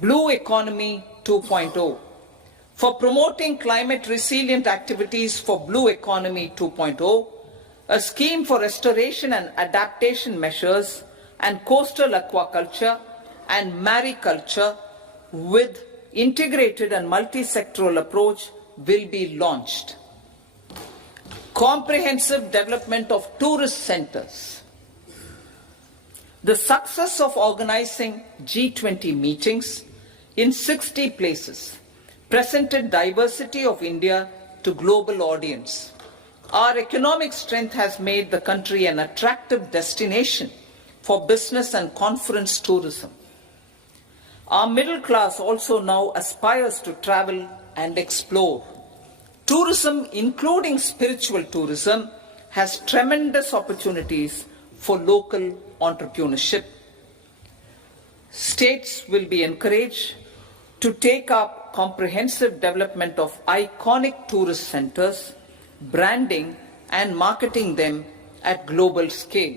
Blue Economy 2.0. For promoting climate resilient activities for Blue Economy 2.0, a scheme for restoration and adaptation measures and coastal aquaculture and mariculture with integrated and multi-sectoral approach will be launched. Comprehensive development of tourist centers. The success of organizing G20 meetings in 60 places presented diversity of India to global audience. Our economic strength has made the country an attractive destination for business and conference tourism. Our middle class also now aspires to travel and explore. Tourism, including spiritual tourism, has tremendous opportunities for local entrepreneurship. States will be encouraged to take up comprehensive development of iconic tourist centers, branding and marketing them at global scale.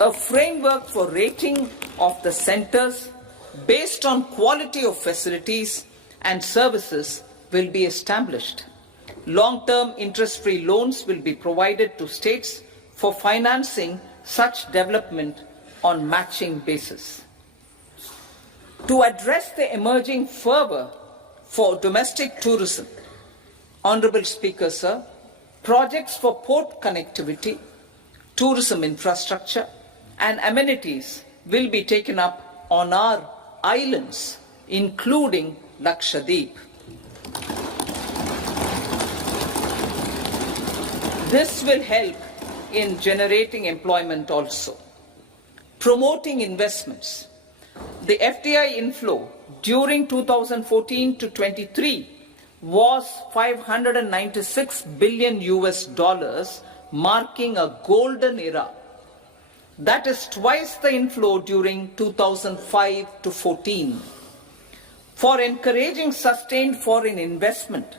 A framework for rating of the centers based on quality of facilities and services will be established. Long-term interest-free loans will be provided to states for financing such development on matching basis. To address the emerging fervor for domestic tourism, Honorable Speaker, sir, projects for port connectivity, tourism infrastructure and amenities will be taken up on our islands, including Lakshadweep. This will help in generating employment also. Promoting investments. The FDI inflow during 2014 to 23 was $596 billion, marking a golden era. That is twice the inflow during 2005 to 14. For encouraging sustained foreign investment,